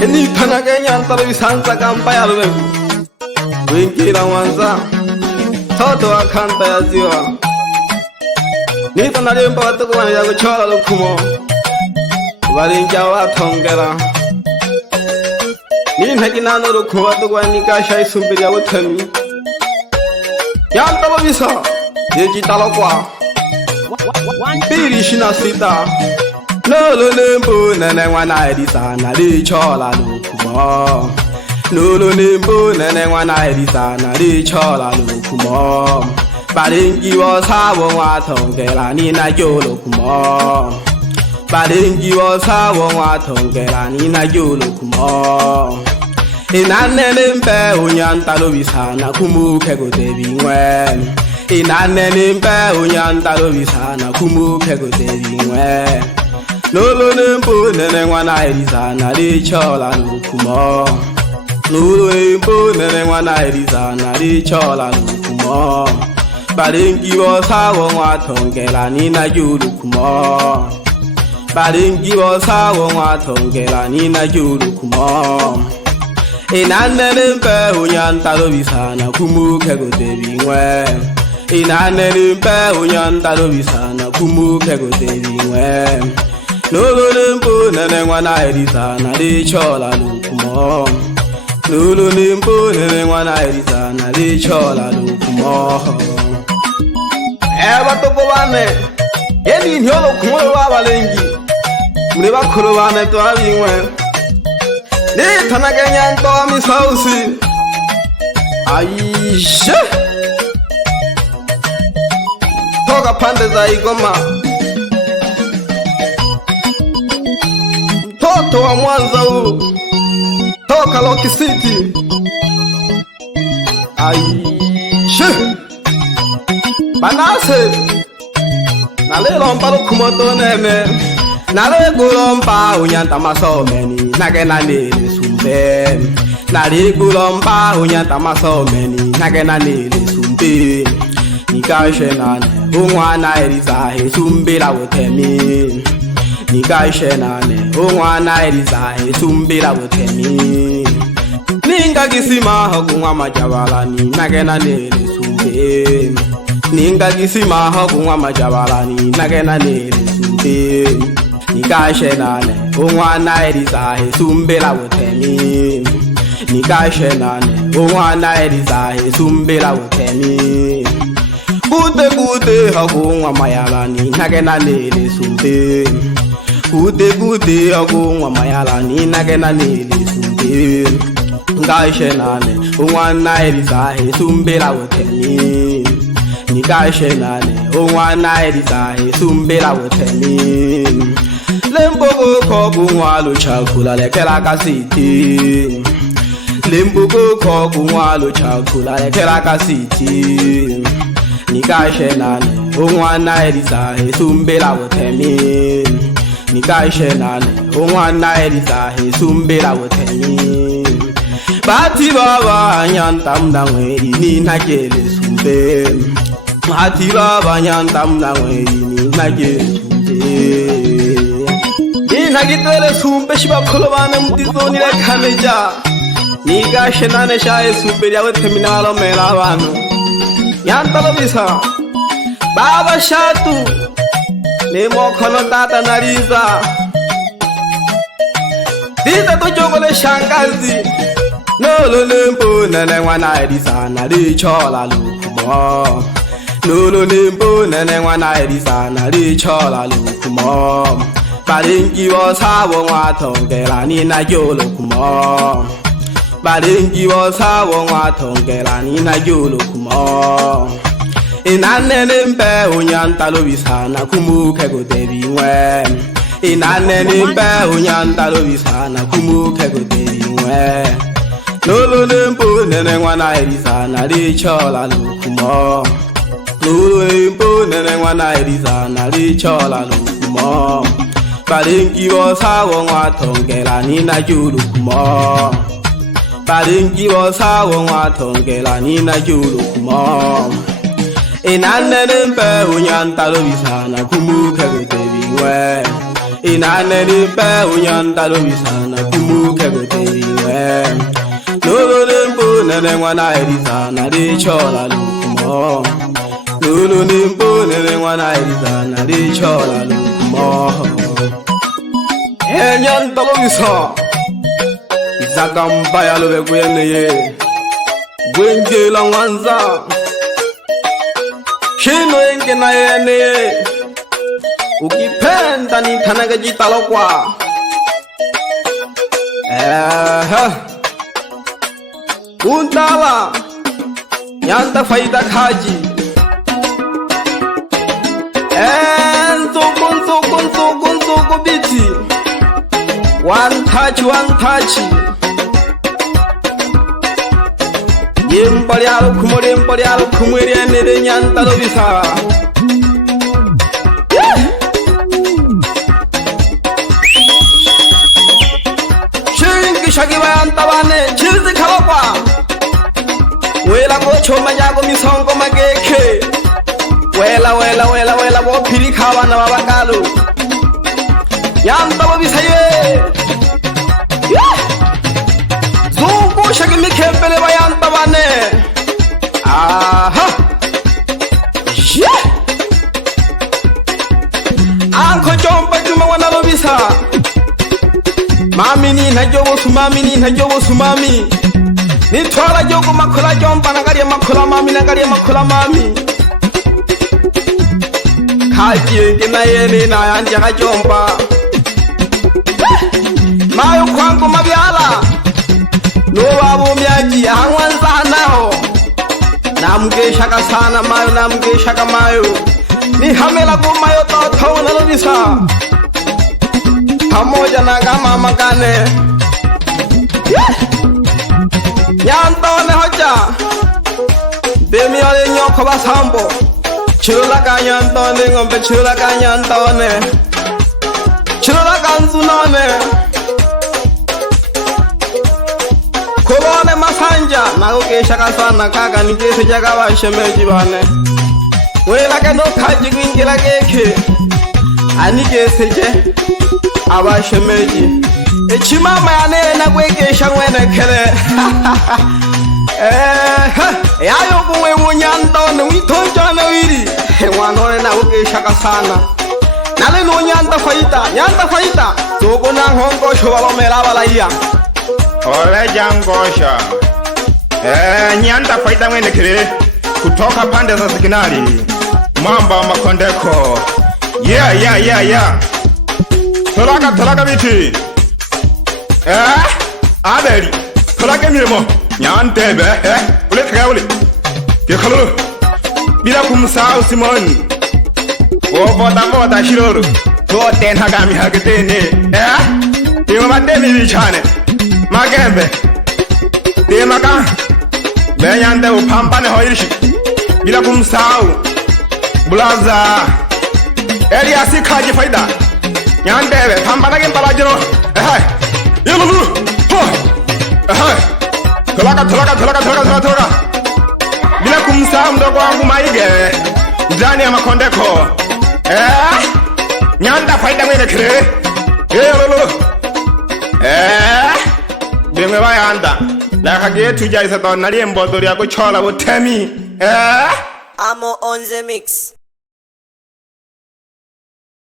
Ini panagay Nyanda Lubhiza sa kampaya lubebu. Wingi la wanza toto akanta ya ziwa. Nito nalimba watuku wani ya kuchola Lukumo. Walinja watongela. Nina kinano Lukumo watuku wani kasha isumbiri ya utemi. Nyanda Lubhiza yeji talokwa. Piri shina sita. Nolo nimbu nene wana edisa na li chola Lukumo. Nolo nimbu nene wana edisa na li chola Lukumo. Balingi wo sawo watongela ni na yo Lukumo. Balingi wo sawo watongela ni na yo Lukumo. Inane nimbe unyanda Lubhiza na kumuke kutebingwe. Inane nimbe unyanda Lubhiza na kumuke kutebingwe. Nolo nimbu nene wana edisa na li chola Lukumo. Nolo nimbu nene wana edisa na li chola Lukumo. Balingi wo sawo watongela ni na yo Lukumo. Balingi wo sawo watongela ni na yo Lukumo. Inane nimbe unyanda Lubhiza na kumuke kutebingwe. Inane nimbe unyanda Lubhiza na kumuke kutebingwe. Nolo nimbu nene wana edisa na li chola Lukumo. Nolo nimbu nene wana edisa na li chola Lukumo. Batoko bane yeni nyo Lukumo babalengi muri bakuru bane twabingwe ni tanage Nyanda misausi aisha toka pande za Igoma. Mtoto wa Mwanza huu toka Loki City aisha banase nalelomba Lukumo tonene nalegulomba unyanda masomeni nagena nele sumbe. Nalegulomba unyanda masomeni nagena nele sumbe. Nikashe nane umwana elizahe sumbira wotemi. Nikashe nane umwana elizahe sumbira wotemi. Ninga gisimaho kunywa majabalani nagena nele sumbe. Ninga gisimaho kunywa majabalani nagena nele sumbe. Nikashe nane umwana elizahe sumbira wotemi. Nikashe nane umwana elizahe sumbira wotemi. Gute gute hakunywa mayalani nagena nele sumbe. Gute gute hakunywa mayalani nagena nele sumbe. Nikashe nane umwana elizahe sumbira wotemi. Nikashe nane umwana elizahe sumbira wotemi. Lembogo kokunywa luchakula lekela kasiti. Lembogo kokunywa luchakula lekela kasiti. Nikashe nane umwana elizahe sumbira wotemi. Nikashe nane umwana elizahe sumbira wotemi. Bati baba Nyanda mnangweli ni nagele sumbe. Bati baba Nyanda mnangweli ni nagele sumbe. Nagitele sumbe shibakolo bane mutizoni le kameja. Nikashe nane shaye sumbe ya wotemi nalomela abantu. Nyanda Lubhiza baba shatu ni mokono tata naliza. Diza tujogole shangazi. Nolo nimbu nene wana edisa na li chola Lukumo. Nolo nimbu nene wana edisa na li chola Lukumo. Balingi wo sawo watongela ni na yo Lukumo. Balingi wo sawo watongela ni na yo Lukumo. Inane nimbe unyanda Lubhiza na kumuke kutebingwe. Inane nimbe unyanda Lubhiza na kumuke kutebingwe. Nolo nimbu nene wana edisa na li chola Lukumo. Nolo nimbu nene wana edisa na li chola Lukumo. Balingi wo sawo watongela ni na yo Lukumo. Balingi wo sawo watongela ni na yo Lukumo. Inane nimbe unyanda Lubhiza na kumuke kutebingwe. inane ni pe Nyanda Lubhisa na kumuke betewe lolo nimbo nene mwana edisa na di chola Lukumo lolo nimbo nene mwana edisa na di chola Lukumo Nyanda Lubhisa Zakamba ya lobe kwenye Gwenge la wanza Shino enge na yene Ukipenda ni tanaka jitalo kwa Untala Nyanda faida kaji Nzoko biti One touch Yempali alo kumuri ene Nyanda Lubhisa Shingi shagi bayanta bane chilzi khalokwa Wela go choma jago misongo mageke Wela go piri khawa na babakalu Nyanda Lubhisa ye Zungu shagi mikempele bayanta bane Aha Yeah Anko jompa juma wana Lubhisa Mami ni najowo sumami Ni twala jogo makula jompa nagaria makula mami Kaji yengi na yene na yanja kajompa Mayo kwangu mabiala Nowa bumiaji angwanza nao Namgeshaka sana mayo namgeshaka mayo Ni hamela kumayo totau na Lubhisa Pamoja na kama makane Nyantone hoja Demi ole nyoko basambo Chirula ka nyantone ngombe chirula ka nyantone Chirula ka nzunone Kubone masanja na ukeshaka sana kaka nikese jaga wa shemeji bane Wela ke no kaji kwingila keke Anikese je Abashemeji Echimama yane na kwekesha mwene kele Yayo kuwe Nyanda Witonja na wiri Wanone na ukesha kasana Nale no Nyanda faita Toko na hongosho walomela walaiya Ole jangosha Nyanda faita mwene kele Kutoka pande za signali Mamba makondeko Yeah Tolaka biti Abeli Tolaka mirimo Nyantebe Ule kagawuli Kekalo Bila kumsao Simoni Oboda shiroro Toten hagami hagetene Tima mademi bichane Magembe Tima ka Benyande upampane hoirishi Bila kumsao Bulaza Eliasi kaji faida Nyandebe pambana gimpalajino Yululu Tolaka Bila kumsahau mdogo wangu Maige ndani ya makondeko Nyanda faida mwene kire Yululu Bimwe bayanda Laka getu jaisa to naliye mbodori ya kuchola utemi Amo on the mix.